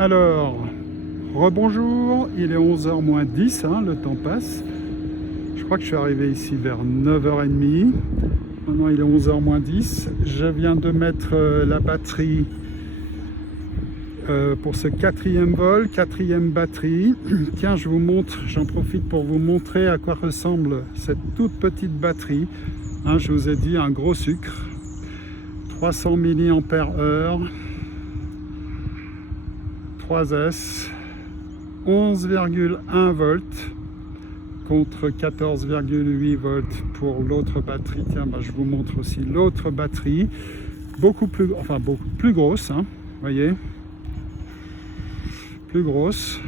Alors, rebonjour, il est 11h moins 10, hein, le temps passe. Je crois que je suis arrivé ici vers 9h30. Maintenant il est 11h moins 10. Je viens de mettre la batterie pour ce quatrième vol, quatrième batterie. Tiens, je vous montre, j'en profite pour vous montrer à quoi ressemble cette toute petite batterie. Hein, je vous ai dit, un gros sucre. 300 mAh. 3S, 11,1 volts contre 14,8 volts pour l'autre batterie. Tiens, bah, je vous montre aussi l'autre batterie, beaucoup plus grosse, hein, voyez, plus grosse,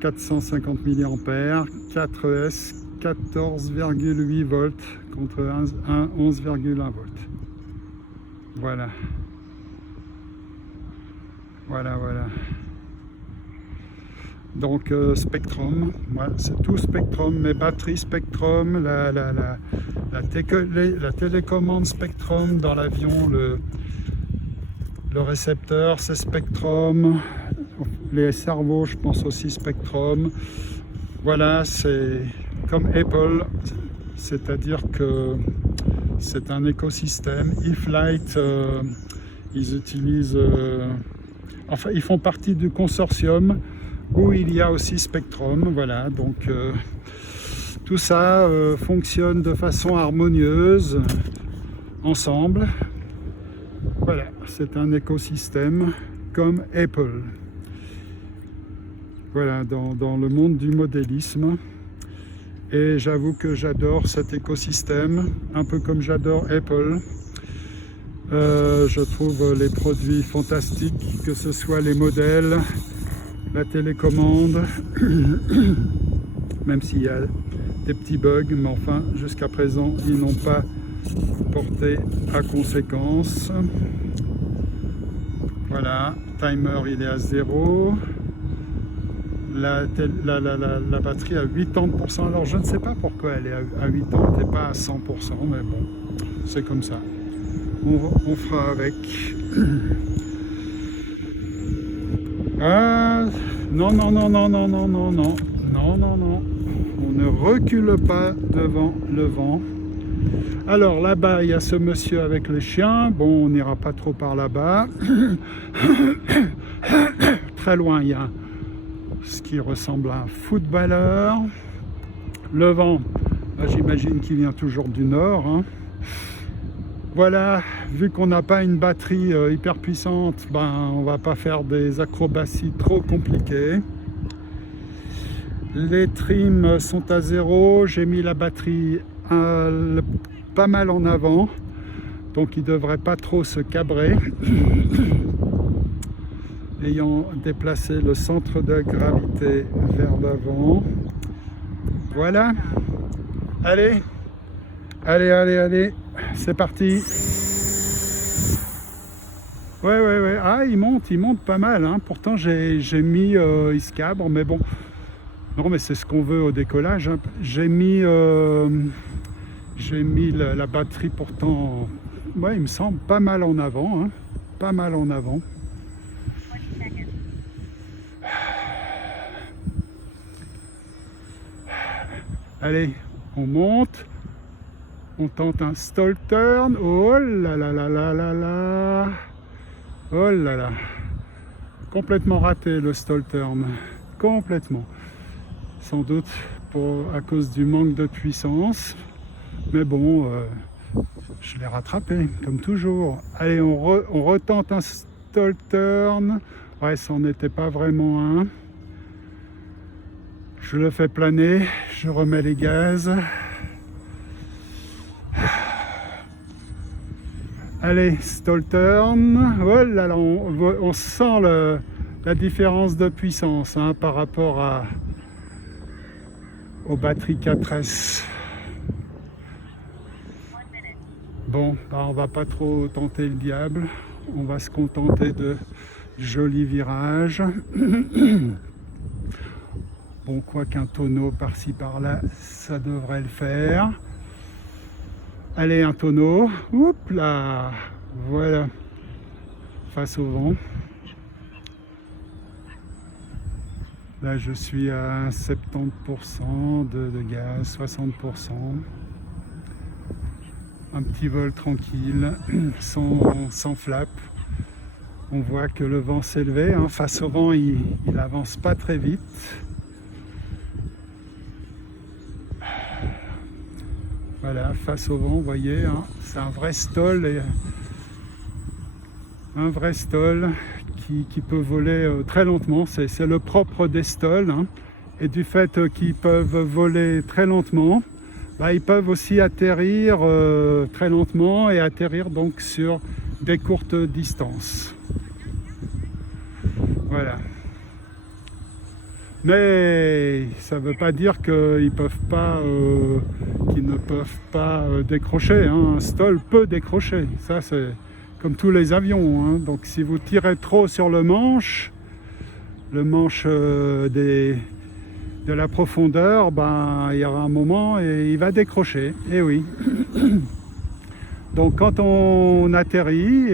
450 mAh, 4S, 14,8 volts contre 11,1 volts. Voilà. Voilà. Donc Spectrum, voilà, c'est tout Spectrum, mes batteries Spectrum, la télécommande Spectrum dans l'avion, le récepteur c'est Spectrum, les cerveaux je pense aussi Spectrum. Voilà, c'est comme Apple, c'est-à-dire que c'est un écosystème. eFlight, ils utilisent... Enfin, ils font partie du consortium où il y a aussi Spectrum, voilà, donc tout ça fonctionne de façon harmonieuse, ensemble. Voilà, c'est un écosystème comme Apple. Voilà, dans le monde du modélisme. Et j'avoue que j'adore cet écosystème, un peu comme j'adore Apple. Je trouve les produits fantastiques, que ce soit les modèles, la télécommande, même s'il y a des petits bugs, mais enfin jusqu'à présent ils n'ont pas porté à conséquence. Voilà, timer il est à 0, la batterie à 80%, alors je ne sais pas pourquoi elle est à 80 et pas à 100%, mais bon, c'est comme ça. On fera avec. Ah, non. On ne recule pas devant le vent. Alors là-bas, il y a ce monsieur avec les chiens. Bon, on n'ira pas trop par là-bas. Très loin, il y a ce qui ressemble à un footballeur. Le vent, j'imagine qu'il vient toujours du nord, hein. Voilà, vu qu'on n'a pas une batterie hyper puissante, ben, on va pas faire des acrobaties trop compliquées. Les trims sont à 0, j'ai mis la batterie pas mal en avant, donc il ne devrait pas trop se cabrer. Ayant déplacé le centre de gravité vers l'avant. Voilà, allez, c'est parti. Ouais. Ah, il monte pas mal, hein. Pourtant j'ai mis, il se cabre, mais bon. Non, mais c'est ce qu'on veut au décollage, hein. J'ai mis la batterie pourtant, ouais, il me semble pas mal en avant, hein. Pas mal en avant. Allez, on monte. On tente un stall turn. Oh là là. Oh là là. Complètement raté le stall turn. Complètement. Sans doute à cause du manque de puissance. Mais bon, je l'ai rattrapé, comme toujours. Allez, on retente un stall turn. Ouais, ça n'en était pas vraiment un. Je le fais planer. Je remets les gaz. Allez, stall turn. Oh là là, on sent la différence de puissance, hein, par rapport aux batteries 4S. Bon, bah, on va pas trop tenter le diable. On va se contenter de jolis virages. Bon, quoi qu'un tonneau par-ci par-là, ça devrait le faire. Allez, un tonneau. Oups là, voilà. face au vent. Là, je suis à 70% de gaz, 60%. Un petit vol tranquille, sans flap. On voit que le vent s'est levé. Hein. Face au vent, il avance pas très vite. Voilà, face au vent, vous voyez, hein, c'est un vrai stall. Un vrai stall qui peut voler très lentement. C'est le propre des stalls. Hein. Et du fait qu'ils peuvent voler très lentement, ils peuvent aussi atterrir très lentement et atterrir donc sur des courtes distances. Voilà. Mais ça ne veut pas dire qu'ils ne peuvent pas décrocher. Hein. Un stall peut décrocher. Ça, c'est comme tous les avions. Hein. Donc, si vous tirez trop sur le manche de la profondeur, il y aura un moment et il va décrocher. Et oui. Donc quand on atterrit,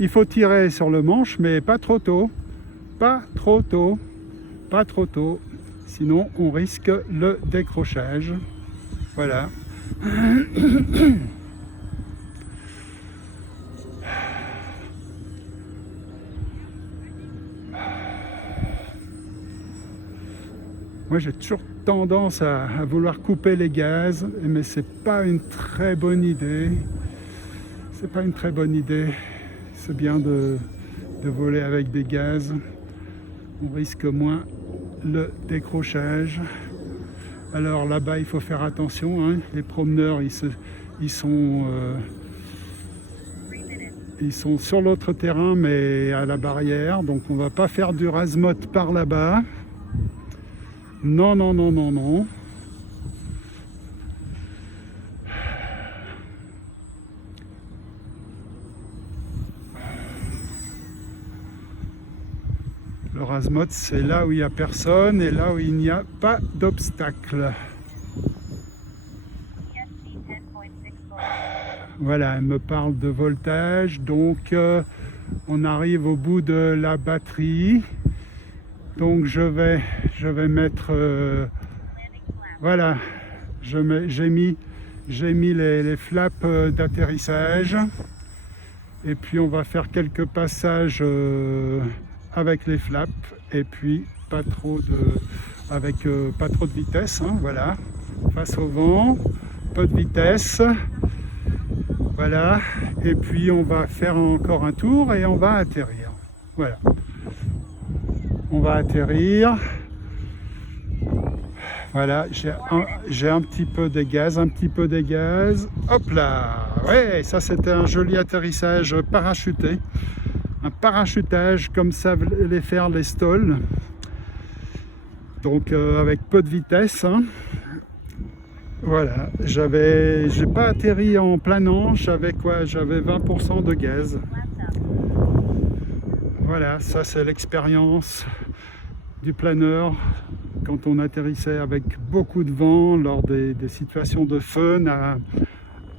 il faut tirer sur le manche, mais pas trop tôt. Pas trop tôt. Pas trop tôt. Sinon on risque le décrochage. Voilà. Moi, j'ai toujours tendance à vouloir couper les gaz, mais c'est pas une très bonne idée. C'est pas une très bonne idée. C'est bien de voler avec des gaz. On risque moins le décrochage. Alors là-bas, il faut faire attention. Hein. Les promeneurs, ils sont sur l'autre terrain, mais à la barrière. Donc, on va pas faire du razmot par là-bas. Non, non, non, non, non. Le razmot, c'est là où il n'y a personne et là où il n'y a pas d'obstacle. Voilà, elle me parle de voltage. Donc, on arrive au bout de la batterie. Donc je vais mettre, voilà, j'ai mis les flaps d'atterrissage et puis on va faire quelques passages avec les flaps et puis pas trop de vitesse, hein, voilà, face au vent, peu de vitesse, voilà, et puis on va faire encore un tour et on va atterrir, voilà. On va atterrir. Voilà, j'ai un petit peu de gaz, Hop là. Ouais, ça c'était un joli atterrissage parachuté. Un parachutage comme savent les faire les stalls. Donc avec peu de vitesse. Hein. Voilà, j'ai pas atterri en planant, j'avais 20% de gaz. Voilà, ça c'est l'expérience du planeur quand on atterrissait avec beaucoup de vent lors des situations de fun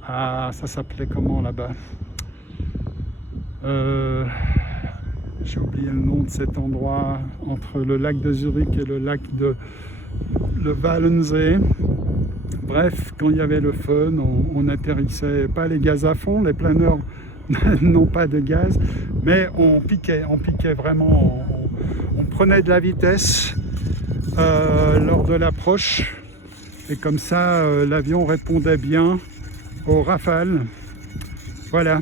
ça s'appelait comment là-bas, j'ai oublié le nom de cet endroit entre le lac de Zurich et le lac de Walensee. Bref, quand il y avait le fun, on atterrissait pas les gaz à fond, les planeurs n'ont pas de gaz, mais on piquait vraiment, on prenait de la vitesse lors de l'approche et comme ça l'avion répondait bien aux rafales. Voilà,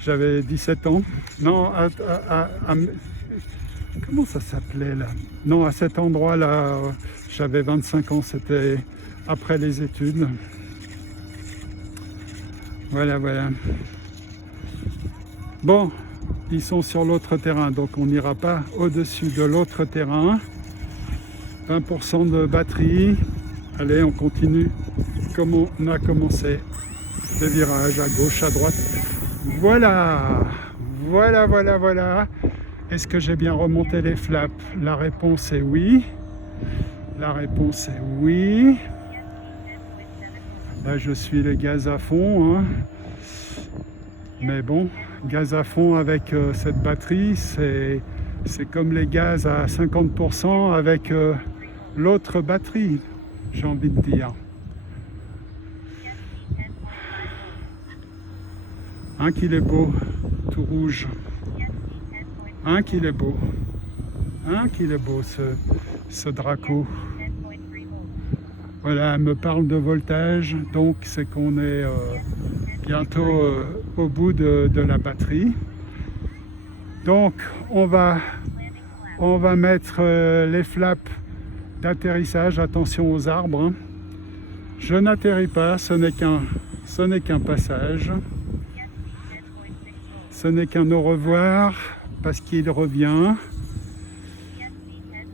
j'avais 17 ans, non, comment ça s'appelait là, non, à cet endroit là j'avais 25 ans, c'était après les études. Voilà. Bon, ils sont sur l'autre terrain, donc on n'ira pas au-dessus de l'autre terrain. 20% de batterie. Allez, on continue comme on a commencé. Des virages à gauche, à droite. Voilà. Est-ce que j'ai bien remonté les flaps? La réponse est oui. Là, je suis les gaz à fond. Hein. Mais bon, gaz à fond avec cette batterie, c'est comme les gaz à 50% avec l'autre batterie, j'ai envie de dire. Hein, qu'il est beau, tout rouge. Hein, qu'il est beau. Hein, qu'il est beau ce Draco. Voilà, elle me parle de voltage, donc c'est qu'on est bientôt au bout de la batterie. Donc on va mettre les flaps d'atterrissage, attention aux arbres. Hein. Je n'atterris pas, ce n'est qu'un passage. Ce n'est qu'un au revoir parce qu'il revient.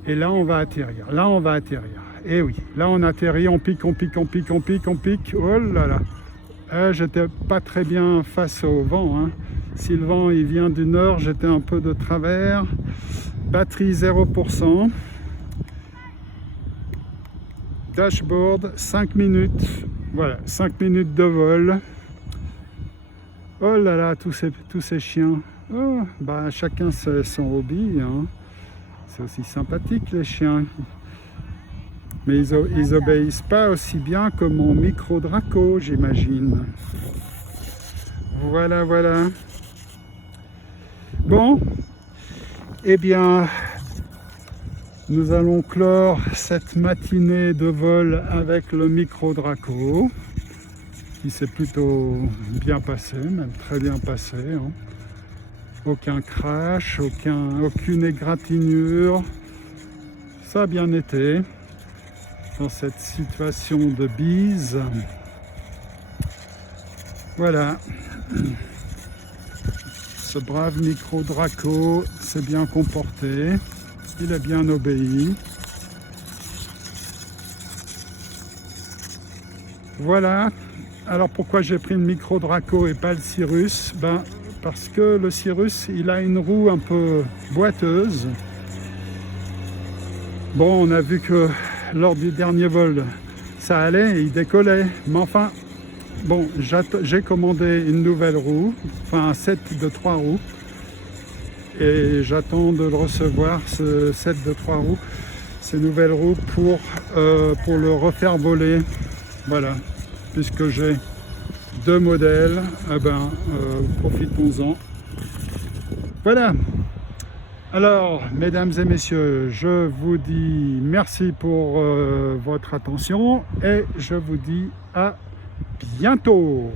Et là on va atterrir, Et oui, là on atterrit, on pique. Oh là là. J'étais pas très bien face au vent. Hein. Si le vent il vient du nord, j'étais un peu de travers. Batterie 0%. Dashboard, 5 minutes. Voilà, 5 minutes de vol. Oh là là, tous ces chiens. Oh, bah, chacun son hobby. Hein. C'est aussi sympathique les chiens. Mais ils obéissent pas aussi bien que mon micro Draco, j'imagine. Voilà. Bon, eh bien, nous allons clore cette matinée de vol avec le micro Draco, qui s'est plutôt bien passé, même très bien passé. Hein. Aucun crash, aucune égratignure. Ça a bien été dans cette situation de bise. Voilà. Ce brave micro Draco s'est bien comporté. Il a bien obéi. Voilà. Alors pourquoi j'ai pris le micro Draco et pas le Cirrus? Parce que le Cirrus, il a une roue un peu boiteuse. Bon, on a vu que lors du dernier vol, ça allait, il décollait. Mais enfin, bon, j'ai commandé une nouvelle roue, enfin un set de 3 roues. Et j'attends de le recevoir, ce set de 3 roues, ces nouvelles roues pour le refaire voler. Voilà, puisque j'ai 2 modèles, profitons-en. Voilà. Alors, mesdames et messieurs, je vous dis merci pour votre attention et je vous dis à bientôt.